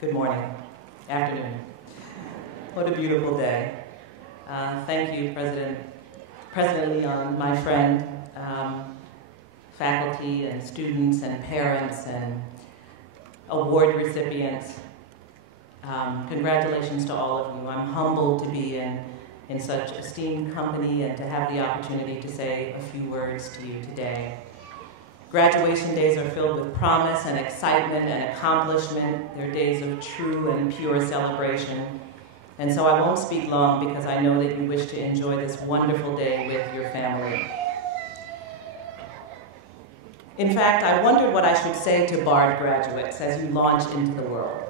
Good morning, afternoon. What a beautiful day. Thank you, President Leon, my friend, faculty and students and parents and award recipients. Congratulations to all of you. I'm humbled to be in such esteemed company and to have the opportunity to say a few words to you today. Graduation days are filled with promise and excitement and accomplishment. They're days of true and pure celebration. And so I won't speak long because I know that you wish to enjoy this wonderful day with your family. In fact, I wondered what I should say to Bard graduates as you launch into the world.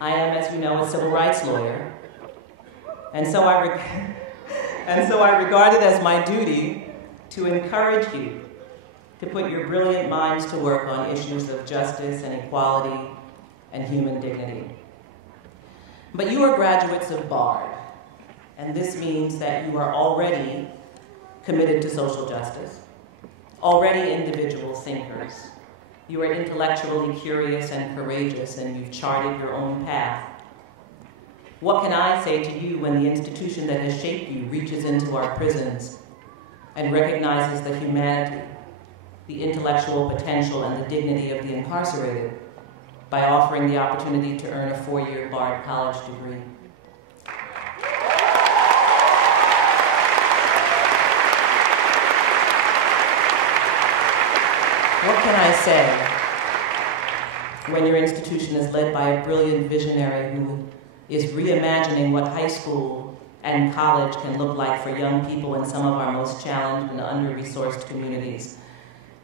I am, as you know, a civil rights lawyer, and so I regard it as my duty to encourage you to put your brilliant minds to work on issues of justice and equality and human dignity. But you are graduates of Bard, and this means that you are already committed to social justice, already individual thinkers. You are intellectually curious and courageous, and you've charted your own path. What can I say to you when the institution that has shaped you reaches into our prisons and recognizes the humanity, the intellectual potential, and the dignity of the incarcerated by offering the opportunity to earn a 4-year Bard college degree? What can I say when your institution is led by a brilliant visionary who is reimagining what high school and college can look like for young people in some of our most challenged and under-resourced communities?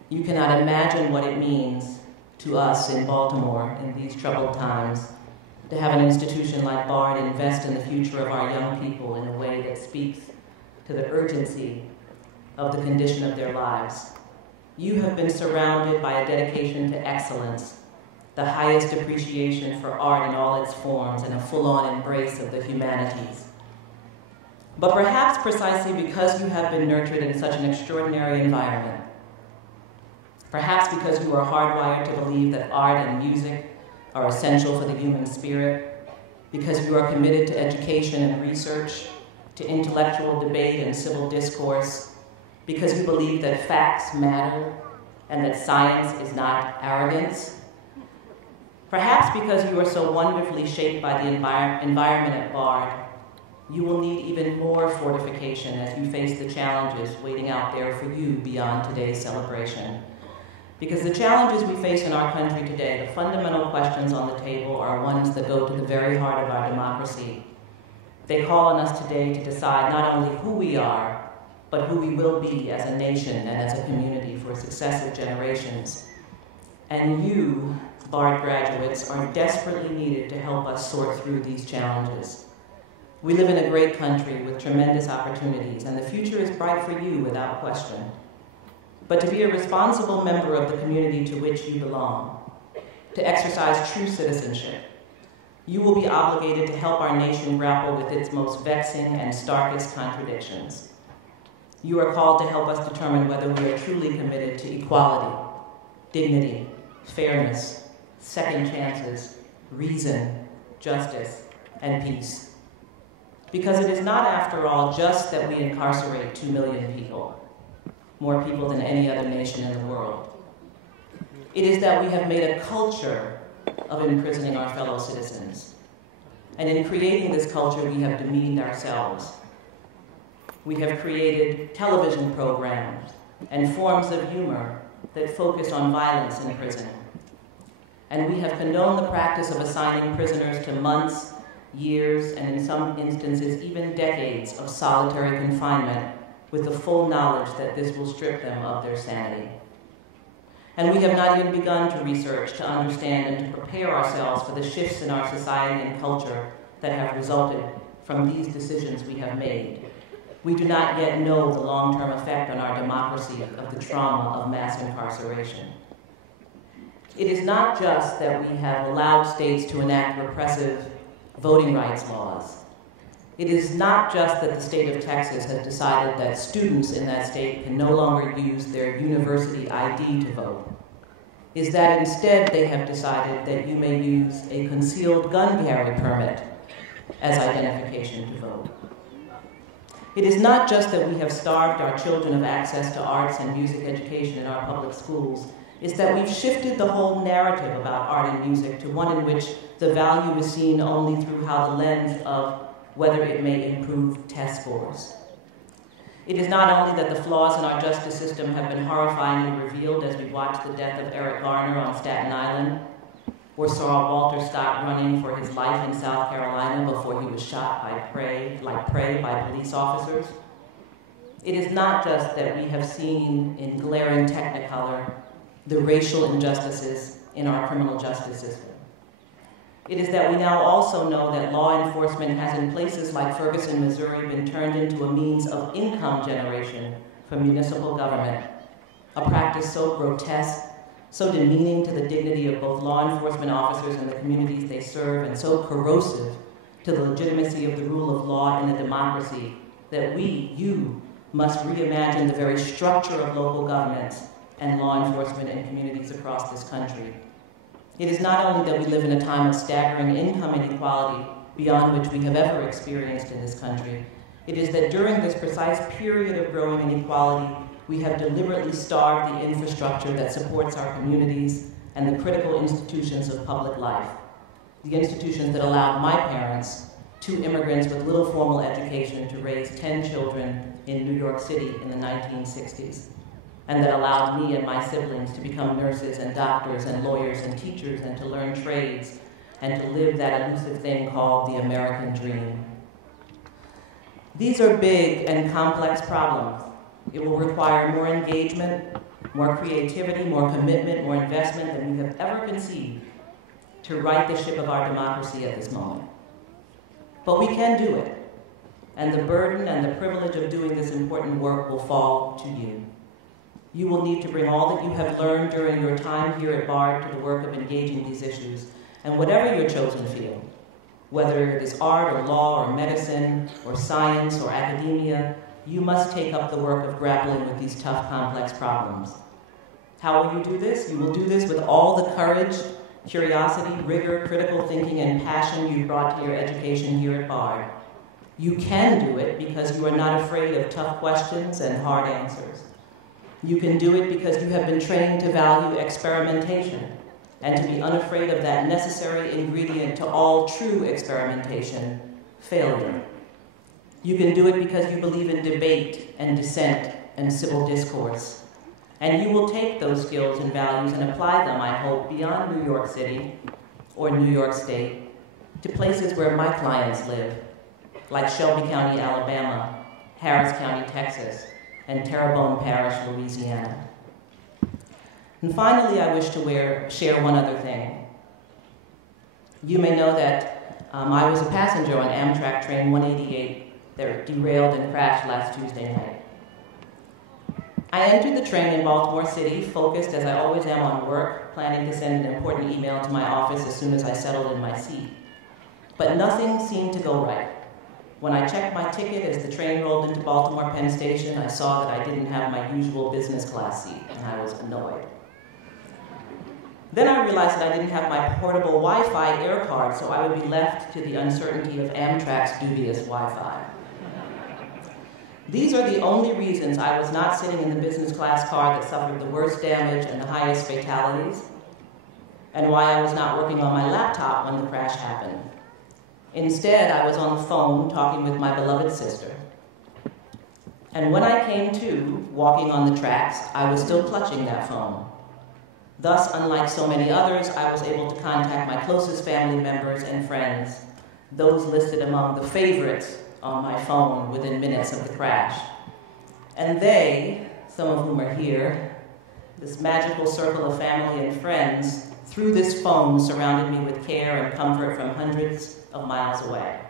You cannot imagine what it means to us in Baltimore in these troubled times to have an institution like Bard invest in the future of our young people in a way that speaks to the urgency of the condition of their lives. You have been surrounded by a dedication to excellence, the highest appreciation for art in all its forms, and a full-on embrace of the humanities. But perhaps precisely because you have been nurtured in such an extraordinary environment, perhaps because you are hardwired to believe that art and music are essential for the human spirit, because you are committed to education and research, to intellectual debate and civil discourse, because you believe that facts matter and that science is not arrogance, perhaps because you are so wonderfully shaped by the environment at Bard, you will need even more fortification as you face the challenges waiting out there for you beyond today's celebration. Because the challenges we face in our country today, the fundamental questions on the table, are ones that go to the very heart of our democracy. They call on us today to decide not only who we are, but who we will be as a nation and as a community for successive generations. And you, Bard graduates, are desperately needed to help us sort through these challenges. We live in a great country with tremendous opportunities, and the future is bright for you without question. But to be a responsible member of the community to which you belong, to exercise true citizenship, you will be obligated to help our nation grapple with its most vexing and starkest contradictions. You are called to help us determine whether we are truly committed to equality, dignity, fairness, second chances, reason, justice, and peace. Because it is not, after all, just that we incarcerate 2 million people, more people than any other nation in the world. It is that we have made a culture of imprisoning our fellow citizens. And in creating this culture, we have demeaned ourselves. We have created television programs and forms of humor that focus on violence in prison. And we have condoned the practice of assigning prisoners to months, years, and in some instances even decades of solitary confinement with the full knowledge that this will strip them of their sanity. And we have not even begun to research, to understand, and to prepare ourselves for the shifts in our society and culture that have resulted from these decisions we have made. We do not yet know the long-term effect on our democracy of the trauma of mass incarceration. It is not just that we have allowed states to enact repressive voting rights laws. It is not just that the state of Texas has decided that students in that state can no longer use their university ID to vote. is that instead they have decided that you may use a concealed gun carry permit as identification to vote. It is not just that we have starved our children of access to arts and music education in our public schools, it's that we've shifted the whole narrative about art and music to one in which the value is seen only through how the lens of whether it may improve test scores. It is not only that the flaws in our justice system have been horrifyingly revealed as we watch the death of Eric Garner on Staten Island, or saw Walter Scott running for his life in South Carolina before he was shot like prey by police officers. It is not just that we have seen in glaring technicolor the racial injustices in our criminal justice system. It is that we now also know that law enforcement has in places like Ferguson, Missouri, been turned into a means of income generation for municipal government, a practice so grotesque, so demeaning to the dignity of both law enforcement officers and the communities they serve, and so corrosive to the legitimacy of the rule of law in a democracy that you must reimagine the very structure of local governments and law enforcement in communities across this country. It is not only that we live in a time of staggering income inequality beyond which we have ever experienced in this country, it is that during this precise period of growing inequality, we have deliberately starved the infrastructure that supports our communities and the critical institutions of public life, the institutions that allowed my parents, 2 immigrants with little formal education, to raise 10 children in New York City in the 1960s, and that allowed me and my siblings to become nurses and doctors and lawyers and teachers and to learn trades and to live that elusive thing called the American dream. These are big and complex problems. It will require more engagement, more creativity, more commitment, more investment than we have ever conceived to right the ship of our democracy at this moment. But we can do it, and the burden and the privilege of doing this important work will fall to you. You will need to bring all that you have learned during your time here at BARD to the work of engaging these issues, and whatever your chosen field, whether it is art or law or medicine or science or academia, you must take up the work of grappling with these tough, complex problems. How will you do this? You will do this with all the courage, curiosity, rigor, critical thinking, and passion you brought to your education here at BARD. You can do it because you are not afraid of tough questions and hard answers. You can do it because you have been trained to value experimentation and to be unafraid of that necessary ingredient to all true experimentation, failure. You can do it because you believe in debate and dissent and civil discourse. And you will take those skills and values and apply them, I hope, beyond New York City or New York State to places where my clients live, like Shelby County, Alabama, Harris County, Texas, and Terrebonne Parish, Louisiana. And finally, I wish to share one other thing. You may know that I was a passenger on Amtrak train 188 that derailed and crashed last Tuesday night. I entered the train in Baltimore City, focused as I always am on work, planning to send an important email to my office as soon as I settled in my seat. But nothing seemed to go right. When I checked my ticket as the train rolled into Baltimore Penn Station, I saw that I didn't have my usual business class seat, and I was annoyed. Then I realized that I didn't have my portable Wi-Fi air card, so I would be left to the uncertainty of Amtrak's dubious Wi-Fi. These are the only reasons I was not sitting in the business class car that suffered the worst damage and the highest fatalities, and why I was not working on my laptop when the crash happened. Instead, I was on the phone talking with my beloved sister. And when I came to, walking on the tracks, I was still clutching that phone. Thus, unlike so many others, I was able to contact my closest family members and friends, those listed among the favorites on my phone within minutes of the crash. And they, some of whom are here, this magical circle of family and friends, through this phone surrounded me with care and comfort from hundreds of miles away.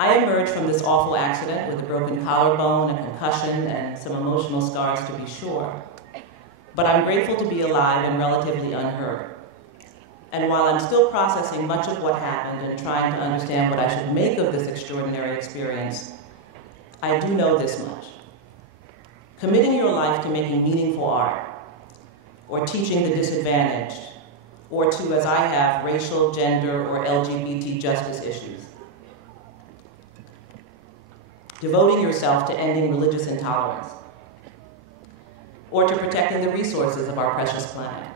I emerged from this awful accident with a broken collarbone, a concussion, and some emotional scars to be sure. But I'm grateful to be alive and relatively unhurt. And while I'm still processing much of what happened and trying to understand what I should make of this extraordinary experience, I do know this much. Committing your life to making meaningful art, or teaching the disadvantaged, or to, as I have, racial, gender, or LGBT justice issues. Devoting yourself to ending religious intolerance, or to protecting the resources of our precious planet,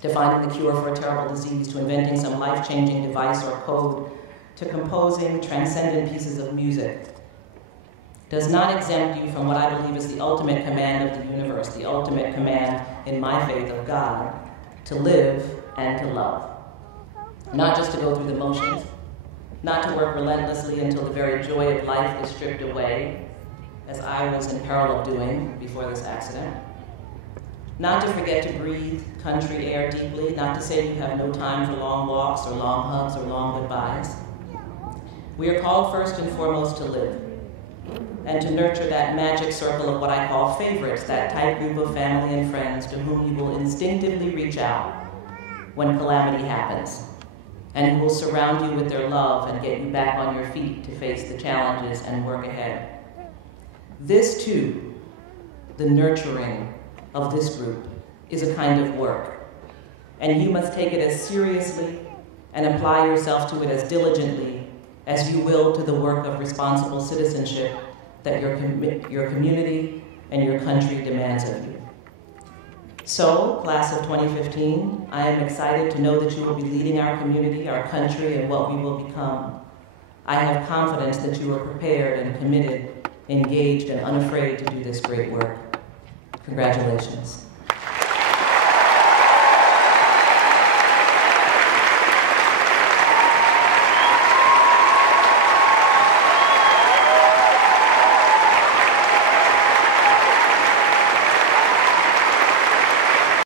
to finding the cure for a terrible disease, to inventing some life-changing device or code, to composing transcendent pieces of music, does not exempt you from what I believe is the ultimate command of the universe, the ultimate command in my faith of God, to live and to love. Not just to go through the motions, not to work relentlessly until the very joy of life is stripped away, as I was in peril of doing before this accident. Not to forget to breathe country air deeply, not to say you have no time for long walks or long hugs or long goodbyes. We are called first and foremost to live, and to nurture that magic circle of what I call favorites, that tight group of family and friends to whom you will instinctively reach out when calamity happens, and who will surround you with their love and get you back on your feet to face the challenges and work ahead. This, too, the nurturing of this group, is a kind of work, and you must take it as seriously and apply yourself to it as diligently as you will to the work of responsible citizenship that your community and your country demands of you. So, class of 2015, I am excited to know that you will be leading our community, our country, and what we will become. I have confidence that you are prepared and committed, engaged, and unafraid to do this great work. Congratulations.